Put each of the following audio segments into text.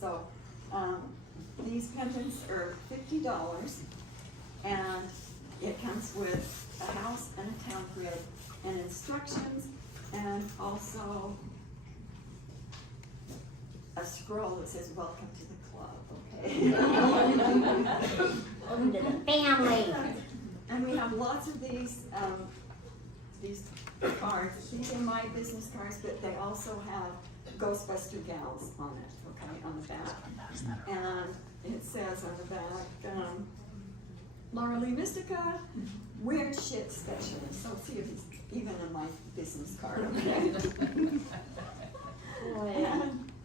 So these pendants are $50, and it comes with a house and a town grid and instructions, and also a scroll that says "Welcome to the club." Okay. Welcome to the family. And we have lots of these cards. These are my business cards, but they also have Ghostbuster gals on it. Okay, on the back, and it says on the back, Laura Lee Mystica, weird shit specialist. So see if it's even in my business card. Okay.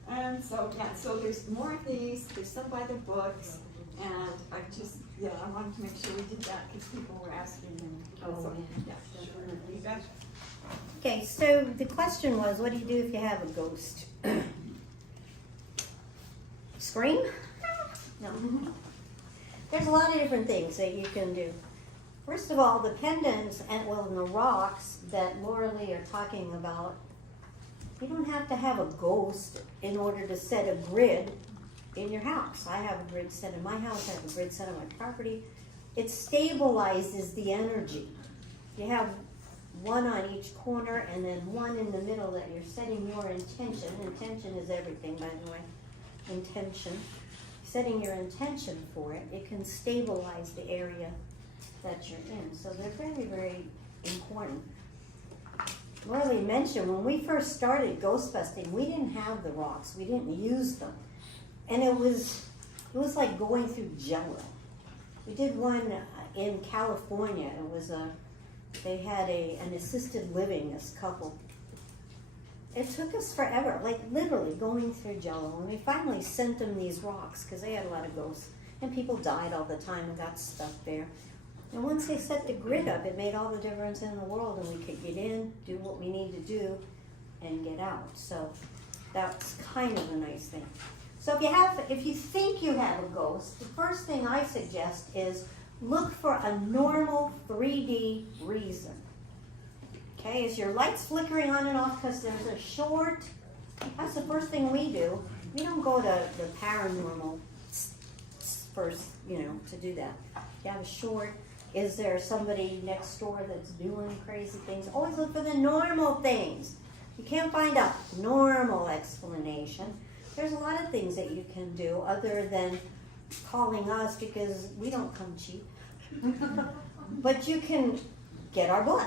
And so yeah, so there's more of these. There's some by the books, and I wanted to make sure we did that because people were asking. And so, yeah. Okay, so the question was, what do you do if you have a ghost? Scream? No. There's a lot of different things that you can do. First of all, the pendants and the rocks that Laura Lee are talking about, you don't have to have a ghost in order to set a grid in your house. I have a grid set in my house, I have a grid set on my property. It stabilizes the energy. You have one on each corner and then one in the middle that you're setting your intention. Intention is everything, by the way. Intention. Setting your intention for it, it can stabilize the area that you're in. So they're very, very important. Laura Lee mentioned when we first started ghost busting, we didn't have the rocks. We didn't use them. And it was like going through Jello. We did one in California. It was they had an assisted living, this couple. It took us forever, like literally going through Jello. And we finally sent them these rocks because they had a lot of ghosts. And people died all the time and got stuck there. And once they set the grid up, it made all the difference in the world. And we could get in, do what we need to do, and get out. So that's kind of a nice thing. So if you think you have a ghost, the first thing I suggest is look for a normal 3D reason. Okay, is your lights flickering on and off because there's a short? That's the first thing we do. We don't go to the paranormal first, to do that. If you have a short, is there somebody next door that's doing crazy things? Always look for the normal things. You can't find a normal explanation. There's a lot of things that you can do other than calling us because we don't come cheap. But you can get our book.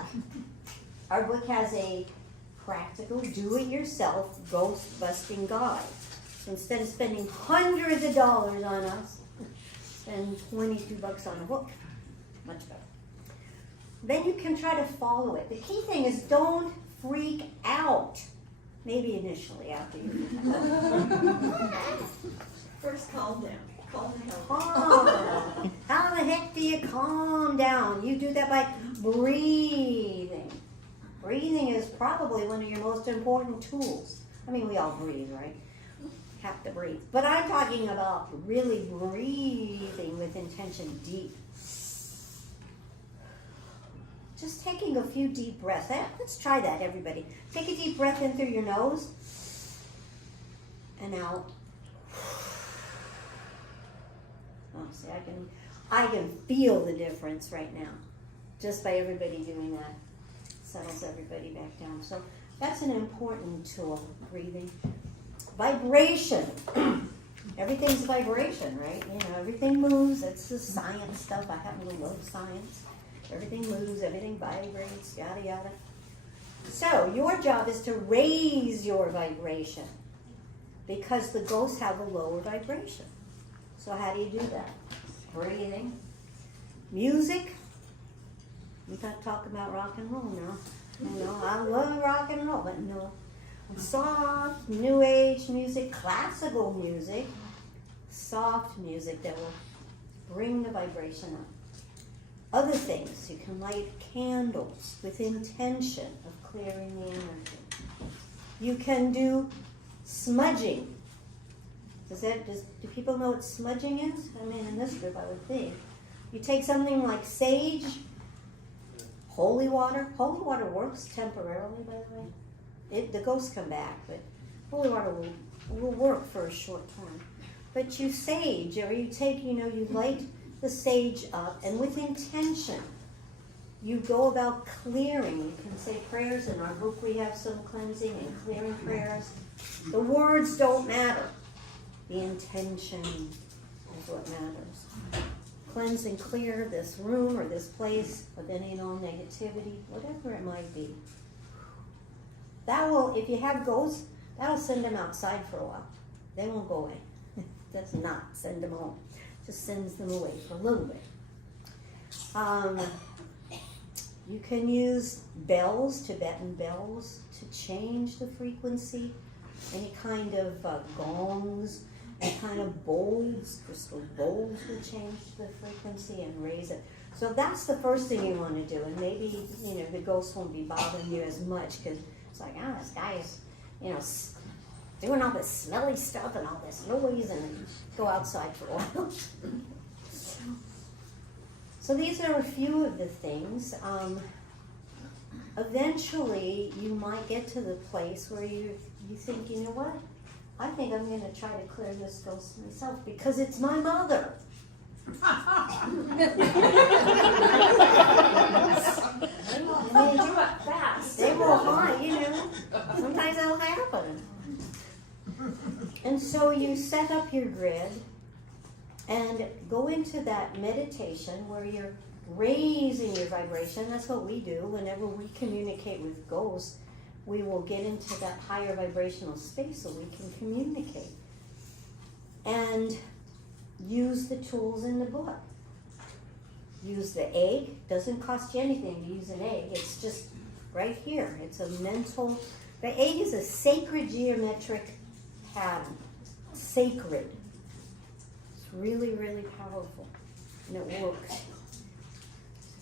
Our book has a practical, do-it-yourself ghost busting guide. So instead of spending hundreds of dollars on us, spend $22 on a book. Much better. Then you can try to follow it. The key thing is don't freak out. Maybe initially after you. First, calm down. Calm down. Calm. How the heck do you calm down? You do that by breathing. Breathing is probably one of your most important tools. I mean, we all breathe, right? Have to breathe. But I'm talking about really breathing with intention deep. Just taking a few deep breaths. Let's try that, everybody. Take a deep breath in through your nose and out. Oh, see, I can feel the difference right now just by everybody doing that. Settles everybody back down. So that's an important tool, breathing. Vibration. Everything's vibration, right? Everything moves. That's the science stuff. I happen to love science. Everything moves, everything vibrates, yada, yada. So your job is to raise your vibration because the ghosts have a lower vibration. So how do you do that? Breathing. Music. We're not talking about rock and roll now. I love rock and roll, but no. Soft, new age music, classical music, soft music that will bring the vibration up. Other things, you can light candles with intention of clearing the energy. You can do smudging. Do people know what smudging is? I mean, in this group, I would think. You take something like sage, holy water. Holy water works temporarily, by the way. The ghosts come back, but holy water will work for a short time. but you sage, or you take, you light the sage up, and with intention, you go about clearing. You can say prayers. In our book we have some cleansing and clearing prayers. The words don't matter. The intention is what matters. Cleanse and clear this room or this place of any and all negativity, whatever it might be. That will, if you have ghosts, that'll send them outside for a while. They won't go away. It does not send them home. Just sends them away for a little bit. You can use bells, Tibetan bells, to change the frequency. Any kind of gongs, any kind of bowls, crystal bowls will change the frequency and raise it. So that's the first thing you want to do. And maybe, the ghost won't be bothering you as much because it's like, this guy is, doing all this smelly stuff and all this noise, and go outside for a while. So these are a few of the things. Eventually, you might get to the place where you think, you know what? I think I'm going to try to clear this ghost myself because it's my mother. They do it fast. They will hide, Sometimes that'll happen. And so you set up your grid and go into that meditation where you're raising your vibration. That's what we do whenever we communicate with ghosts. We will get into that higher vibrational space so we can communicate. And use the tools in the book. Use the egg. Doesn't cost you anything to use an egg. It's just right here. It's a mental. The egg is a sacred geometric pattern. Sacred. It's really, really powerful. And it works.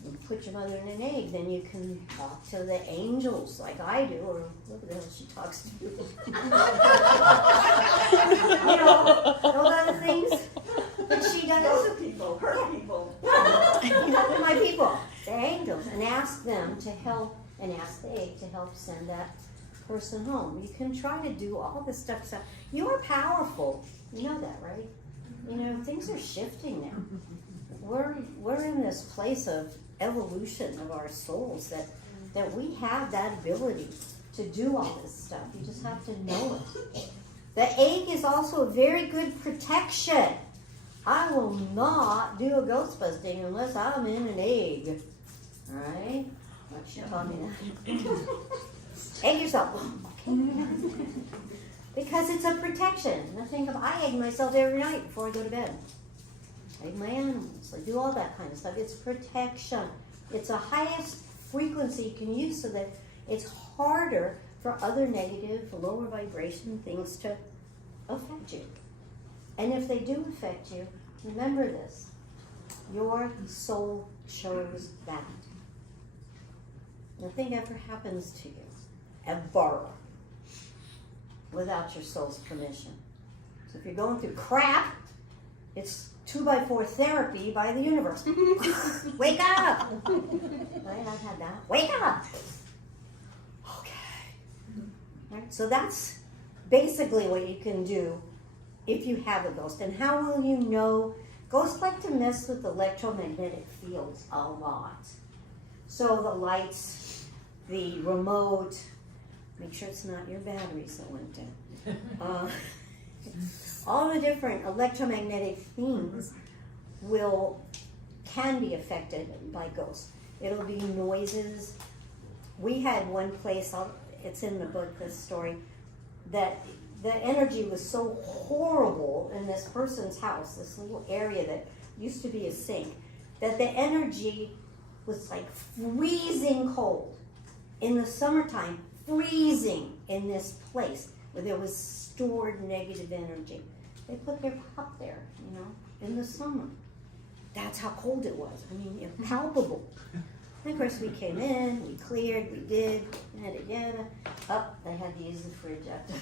You put your mother in an egg, then you can talk to the angels like I do, or what the hell she talks to. Those other things that she does. Those are people, her people. They're my people, the angels, and ask them to help, and ask the egg to help send that person home. You can try to do all this stuff. So you are powerful. You know that, right? Things are shifting now. We're in this place of evolution of our souls that we have that ability to do all this stuff. You just have to know it. The egg is also a very good protection. I will not do a ghost busting unless I'm in an egg. Alright? What she taught me that. Egg yourself. Because it's a protection. I egg myself every night before I go to bed. I egg my animals. I do all that kind of stuff. It's protection. It's the highest frequency you can use so that it's harder for other negative, lower vibration things to affect you. And if they do affect you, remember this. Your soul chose that. Nothing ever happens to you, ever, without your soul's permission. So if you're going through crap, it's 2x4 therapy by the universe. Wake up! Right, I've had that. Wake up! Okay. Right, so that's basically what you can do if you have a ghost. And how will you know? Ghosts like to mess with electromagnetic fields a lot. So the lights, the remote, make sure it's not your batteries that went down. All the different electromagnetic things can be affected by ghosts. It'll be noises. We had one place, it's in the book, this story, that the energy was so horrible in this person's house, this little area that used to be a sink, that the energy was like freezing cold. In the summertime, freezing in this place where there was stored negative energy. They put their pot there, in the summer. That's how cold it was. I mean, palpable. And of course, we came in, we cleared, we did, yada. Oh, they had to use the fridge after.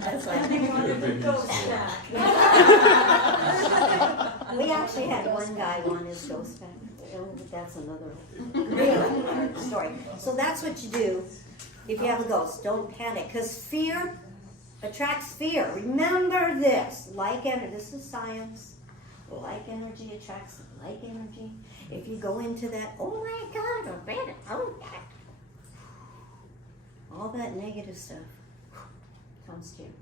That's like, They wanted the ghost back. we actually had one guy want his ghost back. That's another real story. So that's what you do if you have a ghost. Don't panic, because fear attracts fear. Remember this. Like energy, this is science. Like energy attracts like energy. If you go into that, oh my God, or bad, oh God, all that negative stuff comes to you.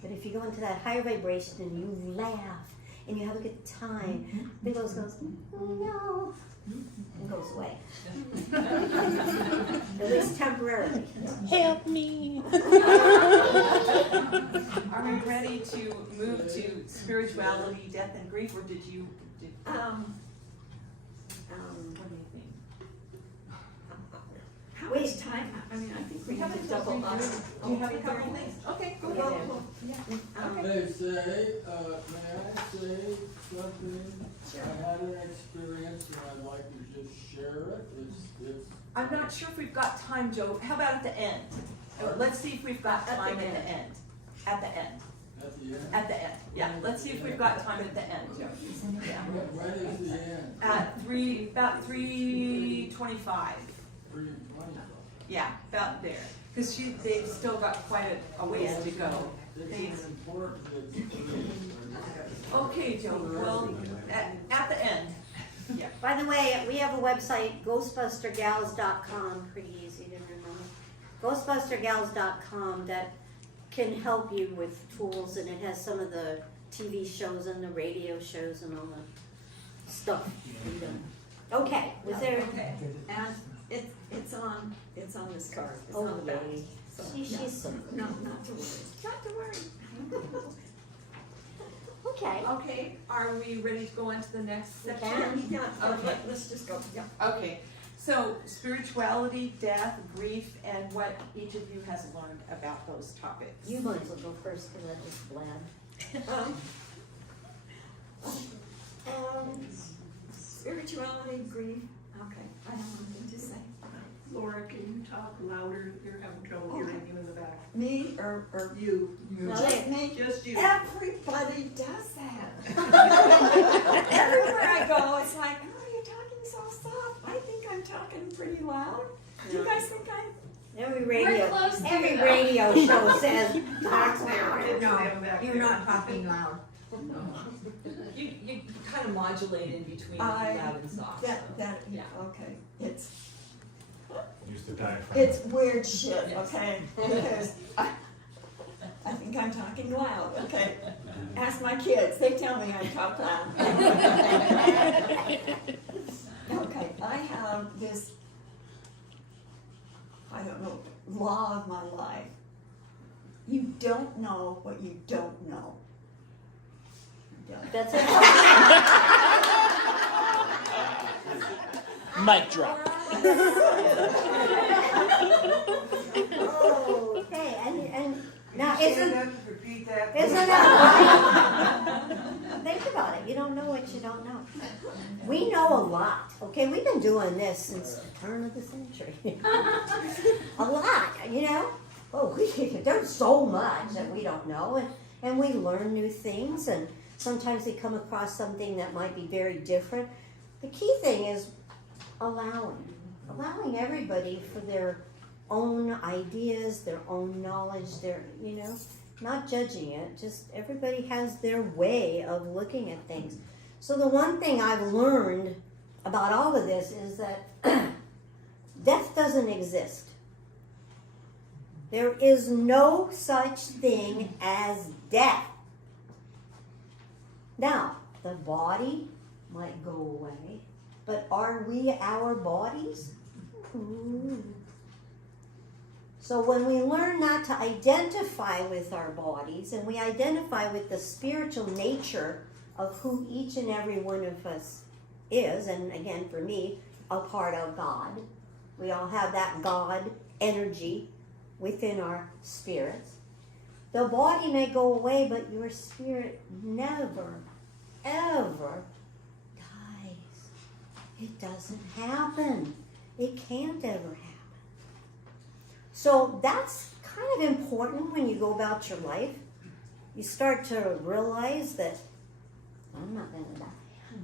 But if you go into that higher vibration and you laugh and you have a good time, the ghost goes, oh no, and goes away. At least temporarily. Help me. Are we ready to move to spirituality, death, and grief, or did you? What do you think? How much time? I mean, I think we have to double up. Do you have a couple things? Okay, go Yeah. go. Okay. They say, may I say something? I had an experience and I'd like to just share it. It's I'm not sure if we've got time, Joe. How about at the end? Let's see if we've got time at the end. At the end. at the end. At the end. Yeah. Let's see if we've got time at the end, Joe. Yeah. When is the end? At about 3:25. 3:20. Yeah, about there. Because they've still got quite a ways to go. It's important that you Okay, Joe. Well, at the end. Yeah. By the way, we have a website, ghostbustergals.com, pretty easy to remember. Ghostbustergals.com that can help you with tools, and it has some of the TV shows and the radio shows and all the stuff. Okay, was there? Okay. And it's on this card. It's Oh, on the back. lady. So, She's yeah. so No, not to worry. Not to worry. okay. Okay, are we ready to go on to the next We section? Yeah, Okay. let's just go, yeah. Okay, so spirituality, death, grief, and what each of you has learned about those topics. You might as well go first because I was glad. Spirituality, grief, okay, I have nothing to say. Laura, can you talk louder? You're having trouble hearing you in the back. Me or You. just me? Just you. Everybody does that. Everywhere I go, it's like, oh, you're talking so soft. I think I'm talking pretty loud. Do you guys think I'm? Every We're close to every you, though. radio show says, talk There, loud. it's them back You're there. not talking loud. You kind of modulate in between I- loud and soft. That, Yeah. okay, it's Use the diaphragm. it's weird shit, okay? Because I think I'm talking loud, okay? Ask my kids, they tell me I talk loud. Okay, I have this, I don't know, law of my life. You don't know what you don't know. That's it. Mic drop. Oh, okay, and now Stand isn't up, repeat that. that right? Think about it. You don't know what you don't know. We know a lot. Okay, we've been doing this since the turn of the century. A lot, you know. Oh, there's so much that we don't know, and we learn new things, and sometimes we come across something that might be very different. The key thing is allowing everybody for their own ideas, their own knowledge, not judging it, just everybody has their way of looking at things. So the one thing I've learned about all of this is that death doesn't exist. There is no such thing as death. Now, the body might go away, but are we our bodies? Ooh. So when we learn not to identify with our bodies and we identify with the spiritual nature of who each and every one of us is, and again for me, a part of God, we all have that God energy within our spirits. The body may go away, but your spirit never, ever dies. It doesn't happen. It can't ever happen. So that's kind of important when you go about your life. You start to realize that I'm not going to die.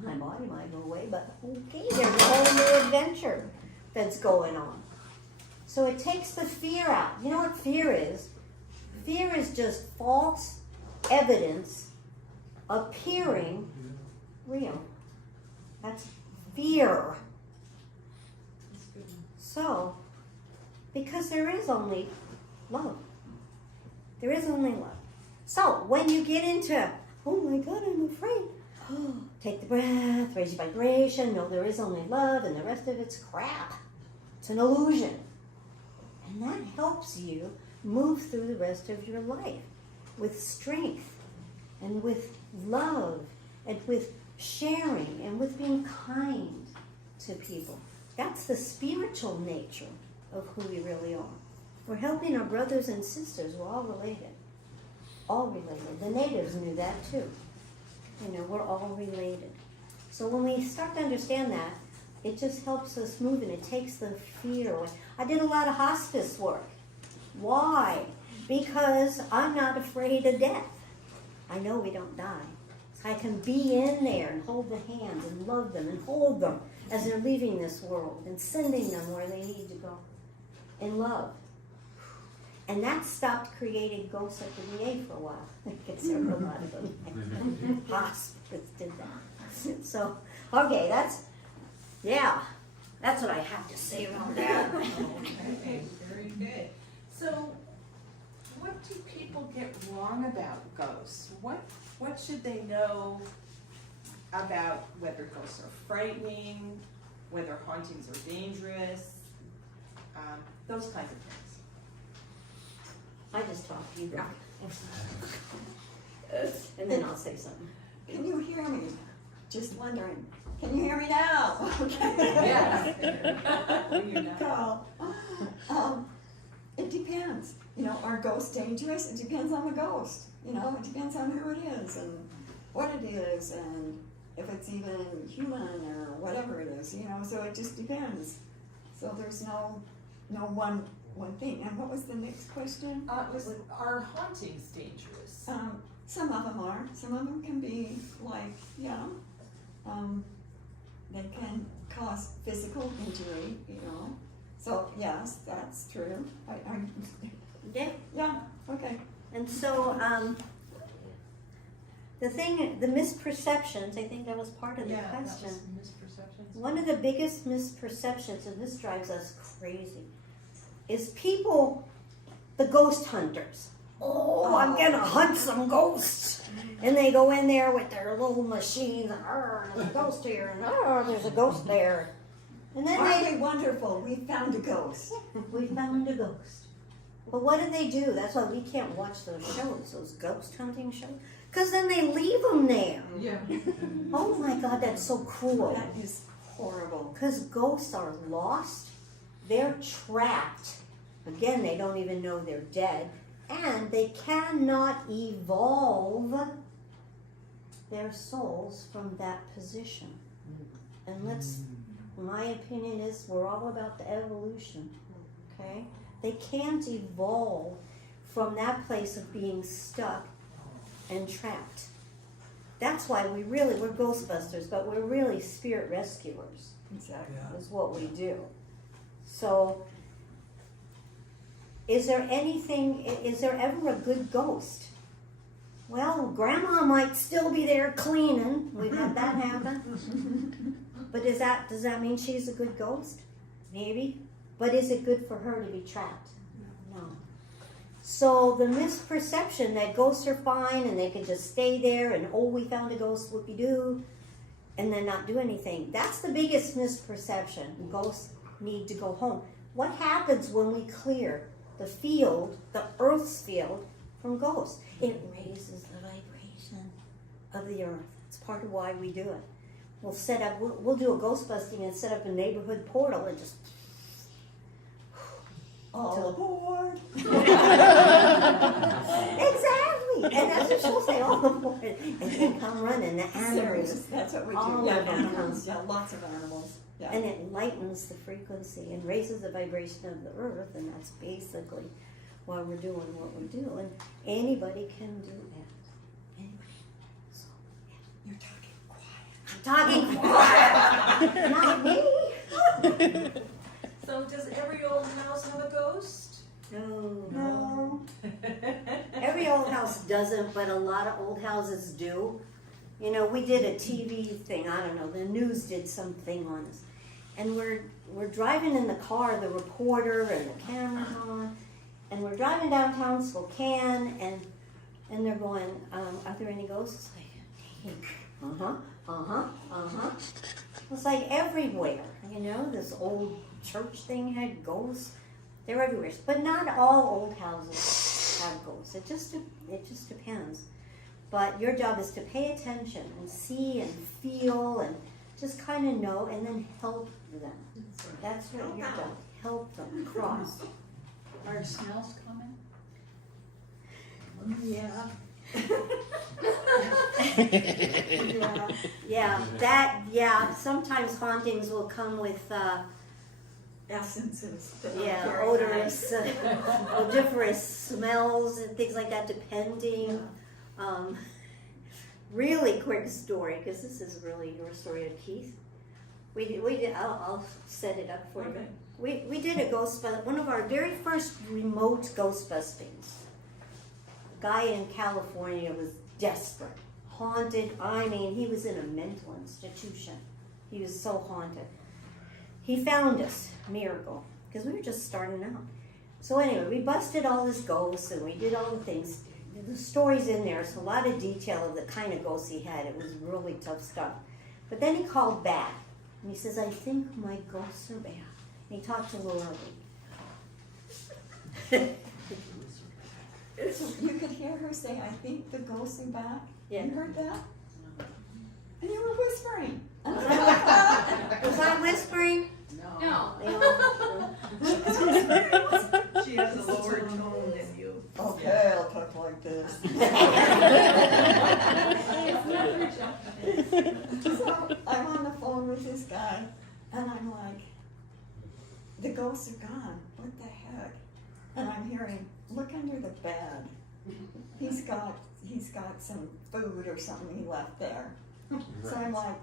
My body might go away, but okay, there's a whole new adventure that's going on. So it takes the fear out. You know what fear is? Fear is just false evidence appearing real. That's fear. So, because there is only love. There is only love. So, when you get into, oh my God, I'm afraid, take the breath, raise your vibration, know there is only love, and the rest of it's crap. It's an illusion. And that helps you move through the rest of your life with strength and with love and with sharing and with being kind to people. That's the spiritual nature of who we really are. We're helping our brothers and sisters. We're all related. All related. The natives knew that too. You know, we're all related. So when we start to understand that, it just helps us move and it takes the fear away. I did a lot of hospice work. Why? Because I'm not afraid of death. I know we don't die. So I can be in there and hold the hands and love them and hold them as they're leaving this world and sending them where they need to go in love. And that stopped creating ghosts at the VA for a while. Because there were a lot of them. Hospice did that. So, okay, that's what I have to say about that. Okay, very good. So, what do people get wrong about ghosts? What should they know about whether ghosts are frightening, whether hauntings are dangerous, those kinds of things? I just talk to you. And then I'll say something. Can you hear me? Just wondering. Can you hear me now? Okay. Yes. Cool. It depends. You know, are ghosts dangerous? It depends on the ghost. You know, it depends on who it is and what it is and if it's even human or whatever it is. You know, so it just depends. So there's no one thing. And what was the next question? Are hauntings dangerous? Some of them are. Some of them can be like, they can cause physical injury, you know. So yes, that's true. Yeah. Okay. And so, the misperceptions, I think that was part of the question. Misperceptions. One of the biggest misperceptions, and this drives us crazy, is people, the ghost hunters. Oh, I'm gonna hunt some ghosts. And they go in there with their little machines, and there's a ghost here, and there's a ghost there. And then Aren't we wonderful? We found a ghost. we found a ghost. But what do they do? That's why we can't watch those shows, those ghost hunting shows. Because then they leave them there. Yeah. Oh my God, that's so cruel. That is horrible. Because ghosts are lost, they're trapped. Again, they don't even know they're dead. And they cannot evolve their souls from that position. And my opinion is we're all about the evolution, okay? They can't evolve from that place of being stuck and trapped. That's why we're Ghostbusters, but we're really spirit rescuers. Exactly. Is what we do. So, is there ever a good ghost? Well, Grandma might still be there cleaning. We've had that happen. But does that mean she's a good ghost? Maybe. But is it good for her to be trapped? No. So the misperception that ghosts are fine and they can just stay there and, oh, we found a ghost, whoopie-doo, and then not do anything. That's the biggest misperception. Ghosts need to go home. What happens when we clear the field, the Earth's field, from ghosts? It raises the vibration of the Earth. It's part of why we do it. We'll do a ghost busting and set up a neighborhood portal and just All aboard. Exactly. And that's what she'll say, all aboard. And then come running, the animals. Serious. That's what we do. All Yeah, of them. animals. Yeah, lots of animals. Yeah. And it lightens the frequency and raises the vibration of the earth, and that's basically why we're doing what we do. And anybody can do that. Anybody. So, You're talking quiet. I'm talking quiet. Not me. So does every old house have a ghost? No. No. Every old house doesn't, but a lot of old houses do. You know, we did a TV thing, I don't know, the news did something on us. And we're driving in the car, the recorder and the camera's on, and we're driving downtown Spokane, and they're going, are there any ghosts? Like, It's like everywhere, you know, this old church thing had ghosts. They're everywhere, but not all old houses have ghosts. It just depends. But your job is to pay attention and see and feel and just kind of know and then help them. That's what your job. Help them cross. Are smells common? Yeah. Yeah. Sometimes hauntings will come with Essences. odorous, odoriferous smells and things like that, depending. Really quick story, because this is really your story of Keith. We did. I'll set it up for Okay. you. We did a ghost bust, one of our very first remote ghost bustings. A guy in California was desperate, haunted. I mean, he was in a mental institution. He was so haunted. He found us, miracle, because we were just starting out. So anyway, we busted all his ghosts and we did all the things. The story's in there, so a lot of detail of the kind of ghosts he had. It was really tough stuff. But then he called back and he says, I think my ghosts are back. And he talked to Laura. You could hear her say, I think the ghosts are back. Yeah. You heard that? And you were whispering. Was I whispering? No. She has a lower tone than you. Okay, I'll talk like this. So I'm on the phone with this guy, and I'm like, the ghosts are gone. What the heck? And I'm hearing, look under the bed. He's got some food or something he left there. So I'm like,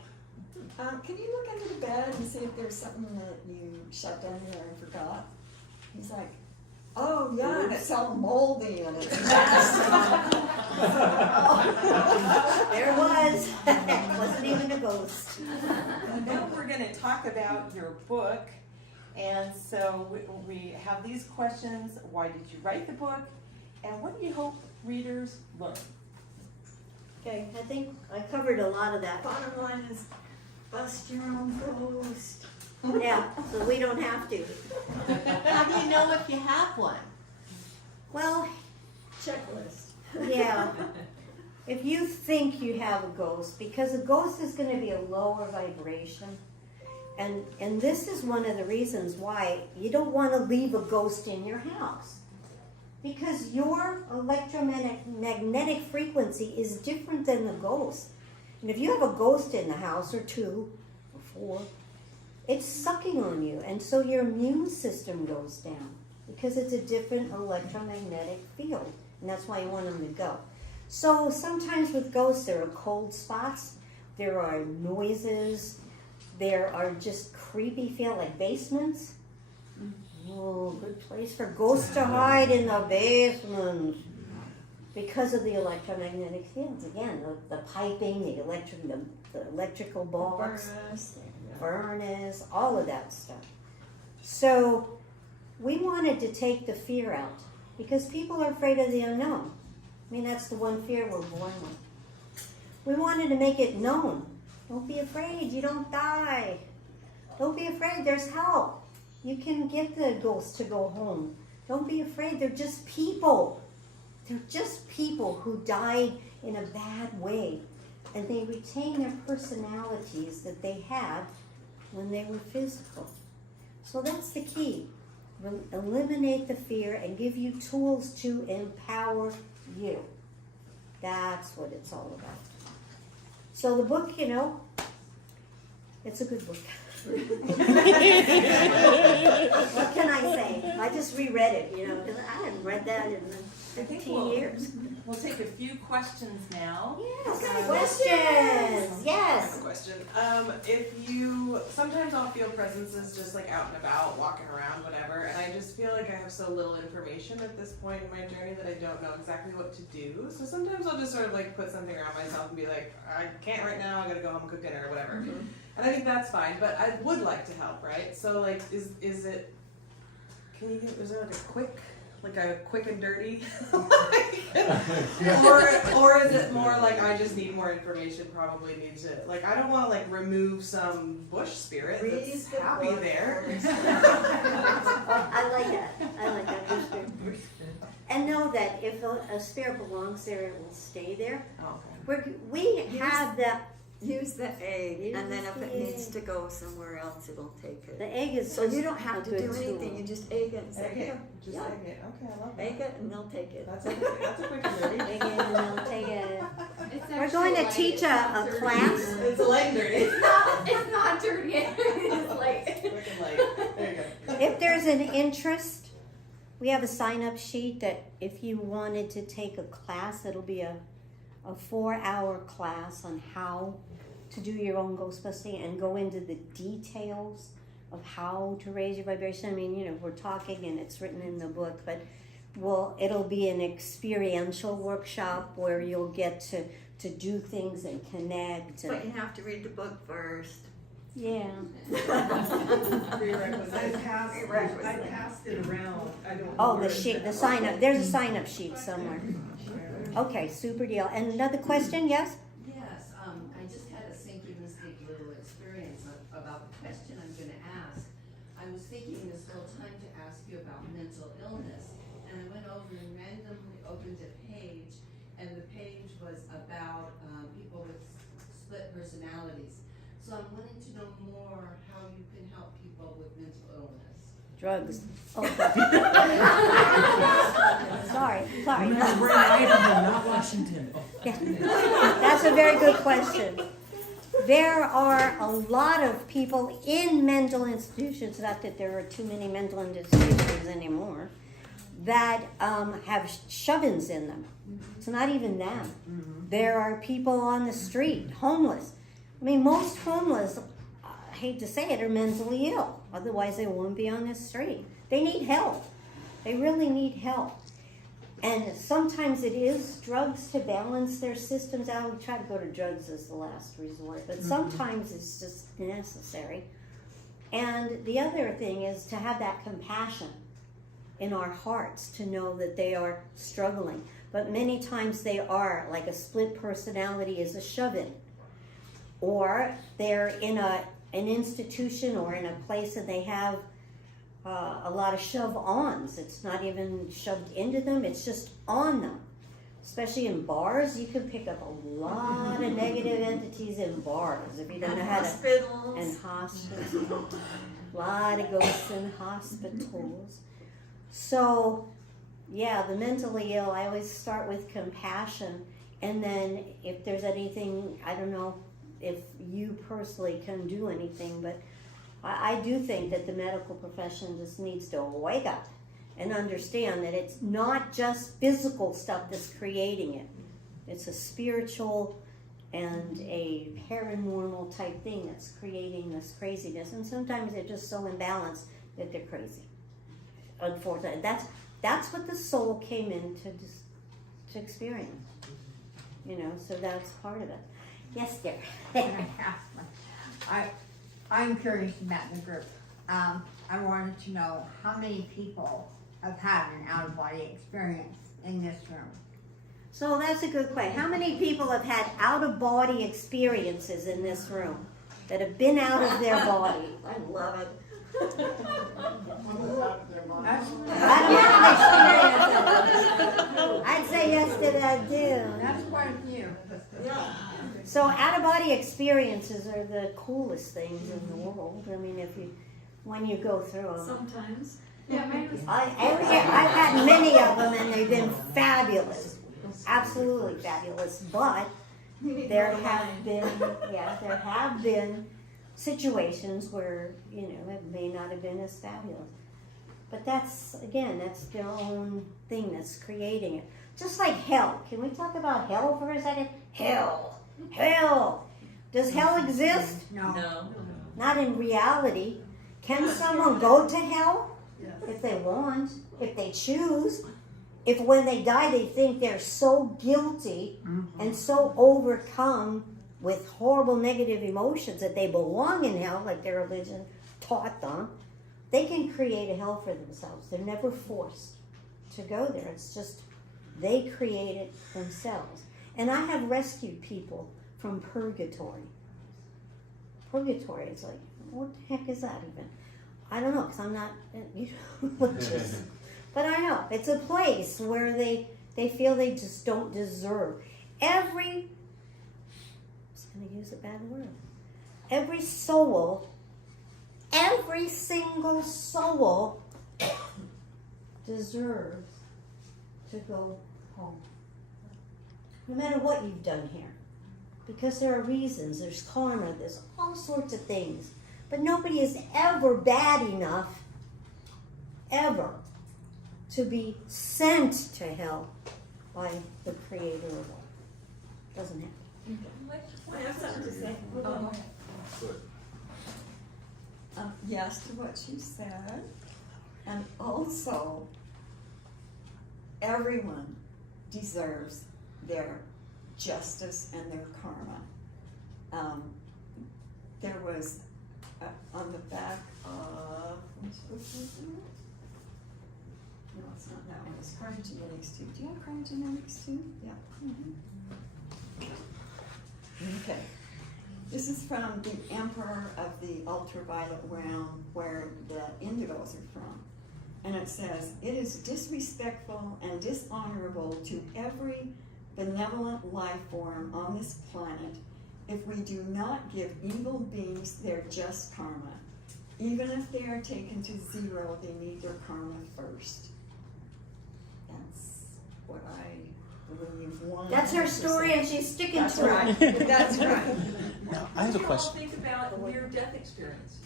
can you look under the bed and see if there's something that you shoved under there and forgot? He's like, oh yeah, and it's all moldy and it's nasty. There it was. It wasn't even a ghost. Now we're going to talk about your book. And so we have these questions. Why did you write the book? And what do you hope readers learn? Okay, I think I covered a lot of that. Bottom line is, bust your own ghost. Yeah, so we don't have to. How do you know if you have one? Well, Checklist. yeah. If you think you have a ghost, because a ghost is going to be a lower vibration, and this is one of the reasons why you don't want to leave a ghost in your house. Because your electromagnetic frequency is different than the ghost. And if you have a ghost in the house, or 2, or 4, it's sucking on you. And so your immune system goes down because it's a different electromagnetic field. And that's why you want them to go. So sometimes with ghosts, there are cold spots, there are noises, there are just creepy feel like basements. Oh, good place for ghosts to hide in the basement because of the electromagnetic fields. Again, the piping, the electrical box, furnace, all of that stuff. So we wanted to take the fear out because people are afraid of the unknown. I mean, that's the one fear we're born with. We wanted to make it known. Don't be afraid, you don't die. Don't be afraid, there's help. You can get the ghosts to go home. Don't be afraid, they're just people. They're just people who died in a bad way. And they retain their personalities that they had when they were physical. So that's the key. Eliminate the fear and give you tools to empower you. That's what it's all about. So the book, it's a good book. What can I say? I just reread it, because I hadn't read that in 15 years. We'll take a few questions now. Yes, questions. I have Yes. a question. If you, sometimes I'll feel presences just like out and about, walking around, whatever, and I just feel like I have so little information at this point in my journey that I don't know exactly what to do. So sometimes I'll just sort of like put something around myself and be like, I can't right now, I gotta go home and cook dinner or whatever. And I think that's fine, but I would like to help, right? So like, is it, can you give, is there like a quick and dirty? or is it more like I just need more information, probably need to, like I don't wanna like remove some bush spirit Read that's the happy book there. first. Oh, I like that. I like that. That's good. And know that if a spirit belongs there, it will stay there. Okay. We have that. Use the egg, Use and then if the it needs egg. to go somewhere else, it'll take it. The egg is So you don't have a to good do anything, tool. you just egg it and say, Egg it, "Here, just yeah, egg it. Okay, I love that. egg it and they'll take it. That's a quick and dirty. Egg it and they'll take it. It's We're going to actually teach light. a It's class. It's light and dirty. It's not dirty. It's light. Quick and light. There you go. If there's an interest, we have a sign-up sheet that if you wanted to take a class, it'll be a 4-hour class on how to do your own ghost busting and go into the details of how to raise your vibration. I mean, you know, we're talking and it's written in the book, but it'll be an experiential workshop where you'll get to do things and connect. And, But you have to read the book first. yeah. I passed it around, I don't know. Oh, where the sheet, the it's sign-up. There's a sign-up sheet somewhere. Okay, super deal. And another question, yes? Yes, I just had a synchronistic little experience about the question I'm gonna ask. I was thinking this whole time to ask you about mental illness, and I went over and randomly opened a page, and the page was about people with split personalities. So I'm wanting to know more how you can help people with mental illness. Drugs. Oh. Sorry. Remember, we're in Idaho, not Washington. Yeah. That's a very good question. There are a lot of people in mental institutions, not that there are too many mental institutions anymore, that have shove-ins in them. It's not even them. There are people on the street, homeless. I mean, most homeless, I hate to say it, are mentally ill. Otherwise, they won't be on the street. They need help. They really need help. And sometimes it is drugs to balance their systems out. We try to go to drugs as the last resort, but sometimes it's just necessary. And the other thing is to have that compassion in our hearts to know that they are struggling. But many times they are, like a split personality is a shove-in. Or they're in an institution or in a place and they have a lot of shove-ons. It's not even shoved into them, it's just on them. Especially in bars, you can pick up a lot of negative entities in bars if you don't know how to. Hospitals. And hospitals. A lot of ghosts in hospitals. So, yeah, the mentally ill, I always start with compassion. And then if there's anything, I don't know if you personally can do anything, but I do think that the medical profession just needs to wake up and understand that it's not just physical stuff that's creating it. It's a spiritual and a paranormal type thing that's creating this craziness. And sometimes they're just so imbalanced that they're crazy. Unfortunately, that's what the soul came in to experience. You know, so that's part of it. Yes, dear. I'm curious about the group. I wanted to know how many people have had an out-of-body experience in this room. So that's a good question. How many people have had out-of-body experiences in this room that have been out of their body? I love it. I'd say yes to that too. That's quite a few. So out-of-body experiences are the coolest things in the world. I mean, when you go through them. Sometimes. Yeah, mine was. I've had many of them and they've been fabulous. Absolutely fabulous. But there have been situations where, you know, it may not have been as fabulous. But that's their own thing that's creating it. Just like hell. Can we talk about hell for a second? Hell. Does hell exist? No. Not in reality. Can someone go to hell? if they want, if they choose. If when they die they think they're so guilty and so overcome with horrible negative emotions that they belong in hell, like their religion taught them, they can create a hell for themselves. They're never forced to go there. It's just they create it themselves. And I have rescued people from purgatory. Purgatory is like, what the heck is that even? I don't know, because I'm not, religious. But I know, it's a place where they feel they just don't deserve. I'm going to use a bad word. Every soul, every single soul deserves to go home. No matter what you've done here. Because there are reasons, there's karma, there's all sorts of things. But nobody is ever bad enough, ever, to be sent to hell by the creator of all. Doesn't happen. I have something to say. Yes to what you said, and also everyone deserves their justice and their karma. There was on the back of, no, it's not that one, it's Kryahgenetics too. Do you have Kryahgenetics too? Yeah. Okay. This is from the Emperor of the Ultraviolet Realm, where the indigos are from. And it says, it is disrespectful and dishonorable to every benevolent life form on this planet if we do not give evil beings their just karma. Even if they are taken to zero, they need their karma first. That's what I believe. That's her story, and she's sticking That's to right. it. That's right. Now, I have a question. What do you all think about near-death experiences?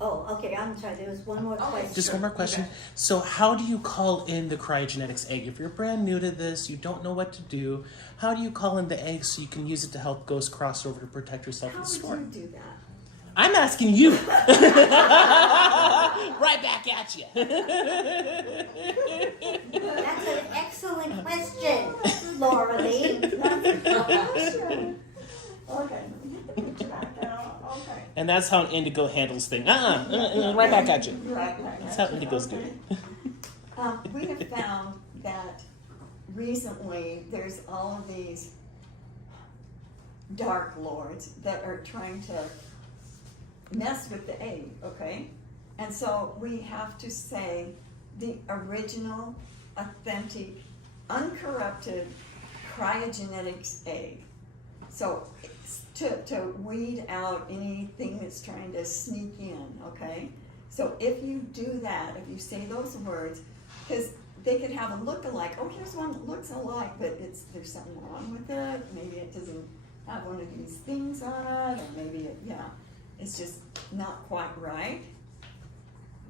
Oh, okay, I'm sorry, there was one more question. Just one more question. So how do you call in the Kryahgenetics egg? If you're brand new to this, you don't know what to do, how do you call in the egg so you can use it to help ghosts cross over to protect yourself How in the would storm? you do that? I'm asking you. Right back at you. That's an excellent question, Laura Lee. Okay, let me get the picture back out. Okay. And that's how an indigo handles things. Right back at you. Right. That's how indigos do it. We have found that recently there's all of these dark lords that are trying to mess with the egg, okay? And so we have to say the original, authentic, uncorrupted Kryahgenetics egg. So to weed out anything that's trying to sneak in, okay? So if you do that, if you say those words, because they could have a look-alike. Oh, here's one that looks alike, but there's something wrong with it. Maybe it doesn't have one of these things on it, or maybe it's just not quite right.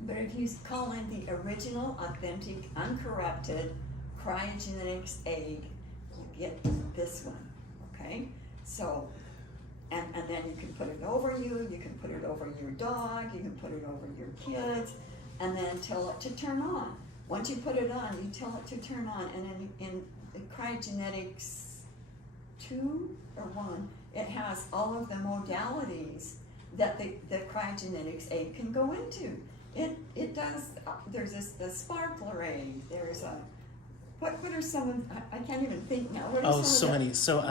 But if you call in the original, authentic, uncorrupted Kryahgenetics egg, you get this one, okay? So, and then you can put it over you can put it over your dog, you can put it over your kids, and then tell it to turn on. Once you put it on, you tell it to turn on, and in Kryahgenetics 2 or 1, it has all of the modalities that the Kryahgenetics egg can go into. It does, there's a sparkler egg, there's a, what are some of, I can't even think now. What are Oh, so some of many. So,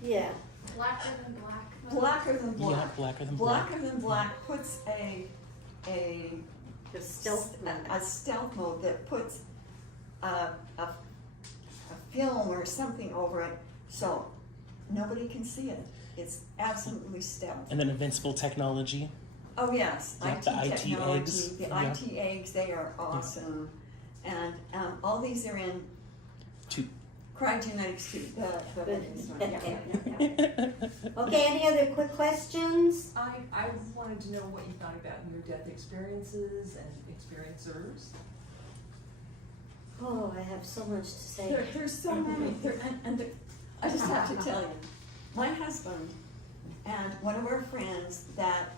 Yeah. Blacker than black. Blacker than black. yeah, blacker than black. Blacker than black puts a The stealth a stealth mode that puts a film or something over it, so nobody can see it. It's absolutely stealth. And then invincible technology. Oh yes, Yeah, IT the IT technology, eggs. the Yeah. IT eggs, they are awesome. And all these are in Two. Kryahgenetics too, the latest one. Yeah. Okay, any other quick questions? I wanted to know what you thought about near-death experiences and experiencers. Oh, I have so much to say. There's so many, I just have to tell you, my husband and one of our friends that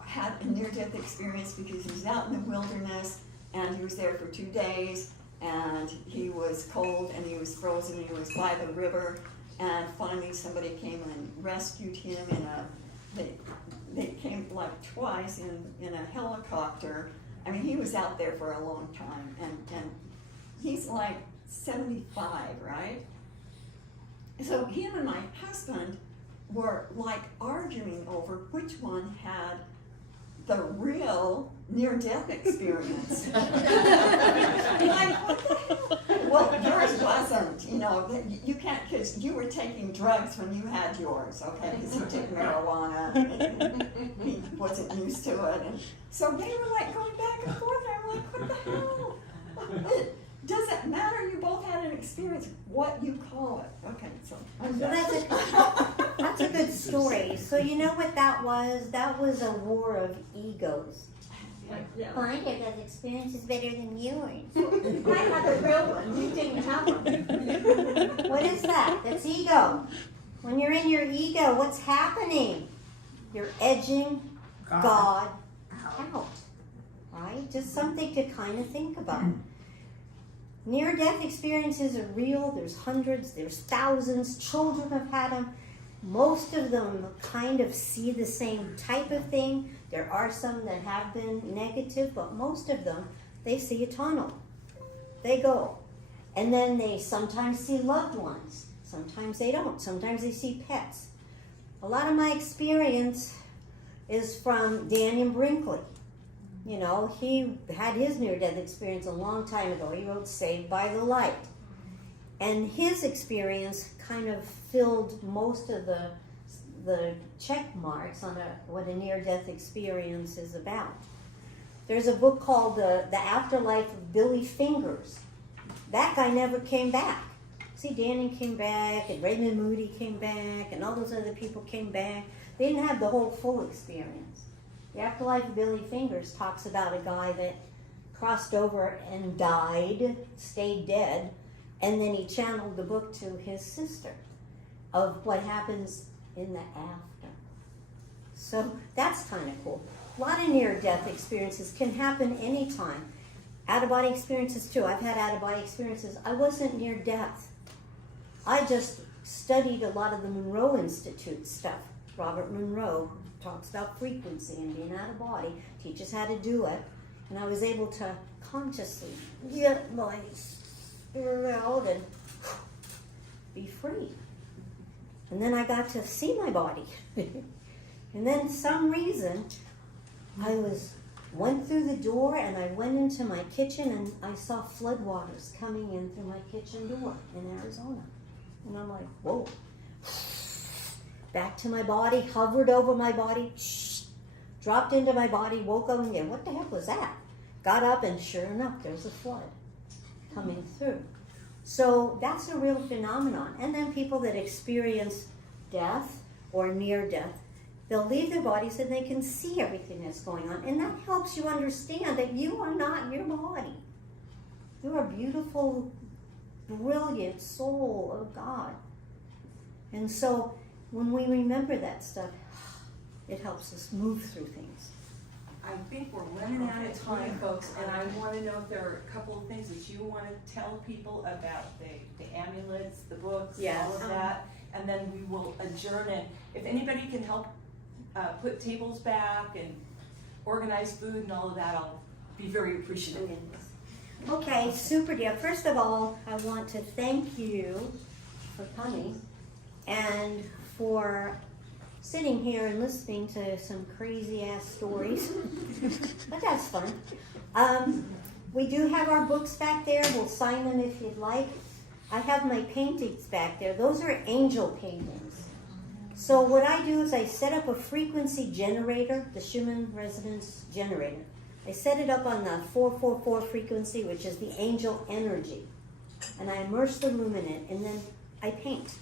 had a near-death experience because he's out in the wilderness and he was there for 2 days, and he was cold, and he was frozen, he was by the river, and finally somebody came and rescued him they came like twice in a helicopter. I mean, he was out there for a long time, and he's like 75, right? So him and my husband were like arguing over which one had the real near-death experience. Like, what the hell? Well, yours wasn't, you know, you can't, because you were taking drugs when you had yours, okay, because he took marijuana, and he wasn't used to it, and so they were like going back and forth, and I'm like, what the hell? Does it matter? You both had an experience, what you call it. Okay, so. That's a good story. So you know what that was? That was a war of egos. Yeah. Well, I get that experience is better than yours. I had a real one, you didn't have one. What is that? That's ego. When you're in your ego, what's happening? You're edging God out. Right? Just something to kind of think about. Near-death experiences are real. There's hundreds, there's thousands. Children have had them. Most of them kind of see the same type of thing. There are some that have been negative, but most of them, they see a tunnel. They go. And then they sometimes see loved ones. Sometimes they don't. Sometimes they see pets. A lot of my experience is from Daniel Brinkley. You know, he had his near-death experience a long time ago. He wrote Saved by the Light. And his experience kind of filled most of the check marks on what a near-death experience is about. There's a book called The Afterlife of Billy Fingers. That guy never came back. See, Danny came back, and Raymond Moody came back, and all those other people came back. They didn't have the whole full experience. The Afterlife of Billy Fingers talks about a guy that crossed over and died, stayed dead, and then he channeled the book to his sister of what happens in the after. So that's kind of cool. A lot of near-death experiences can happen anytime. Out-of-body experiences too. I've had out-of-body experiences. I wasn't near death. I just studied a lot of the Monroe Institute stuff. Robert Monroe talks about frequency and being out of body, teaches how to do it, and I was able to consciously get my spirit out and be free. And then I got to see my body. And then some reason I went through the door and I went into my kitchen and I saw floodwaters coming in through my kitchen door in Arizona. And I'm like, whoa. Back to my body, hovered over my body, dropped into my body, woke up again. What the heck was that? Got up and sure enough, there's a flood coming through. So that's a real phenomenon. And then people that experience death or near death, they'll leave their bodies and they can see everything that's going on. And that helps you understand that you are not your body. You're a beautiful, brilliant soul of God. And so when we remember that stuff, it helps us move through things. I think we're running out of time, folks, and I want to know if there are a couple of things that you want to tell people about the amulets, the books, all of that, and then we will adjourn it. If anybody can help put tables back and organize food and all of that, I'll be very appreciative. Okay, super dear. First of all, I want to thank you for coming and for sitting here and listening to some crazy ass stories. But that's fun. We do have our books back there. We'll sign them if you'd like. I have my paintings back there. Those are angel paintings. So what I do is I set up a frequency generator, the Schumann resonance generator. I set it up on the 444 frequency, which is the angel energy. And I immerse the room in it, and then I paint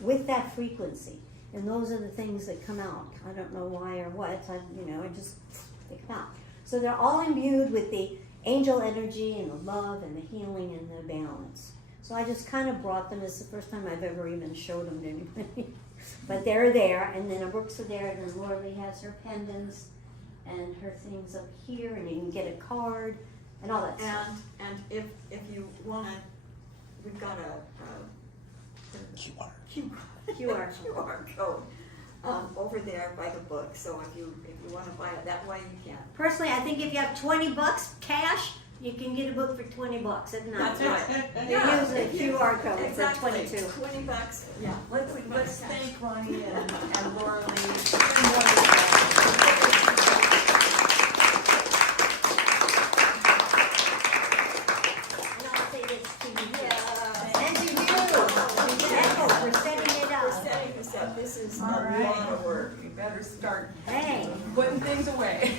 with that frequency. And those are the things that come out. I don't know why or what. I just they come out. So they're all imbued with the angel energy and the love and the healing and the balance. So I just kind of brought them. It's the first time I've ever even showed them to anybody. But they're there, and then our books are there, and Laura Lee has her pendants and her things up here, and you can get a card. and all that stuff. And if you wanna, we've got a QR. QR code, over there by the book, so if you wanna buy it that way, you can. Personally, I think if you have $20 cash, you can get a book for $20, isn't that? That's right. You use a QR code for Exactly, 22. $20, yeah. Let's thank Ronnie and Laura Lee. And I'll say this to you. Yeah. And to you. Echo for setting it We're up. setting this up, this is a All right. lot of work. We better start Hey. putting things away.